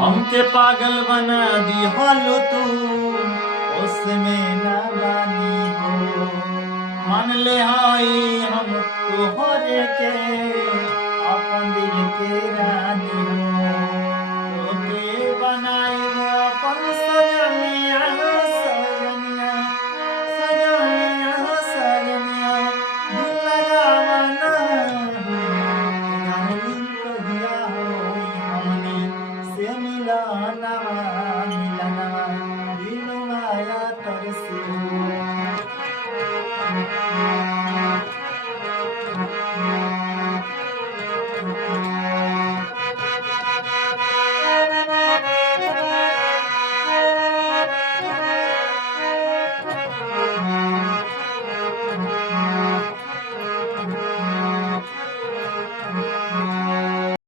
हमके पागल बना दी हालो तू उसमें नादानी हो। मान ले हाई हम तोहरे के अपन दिल के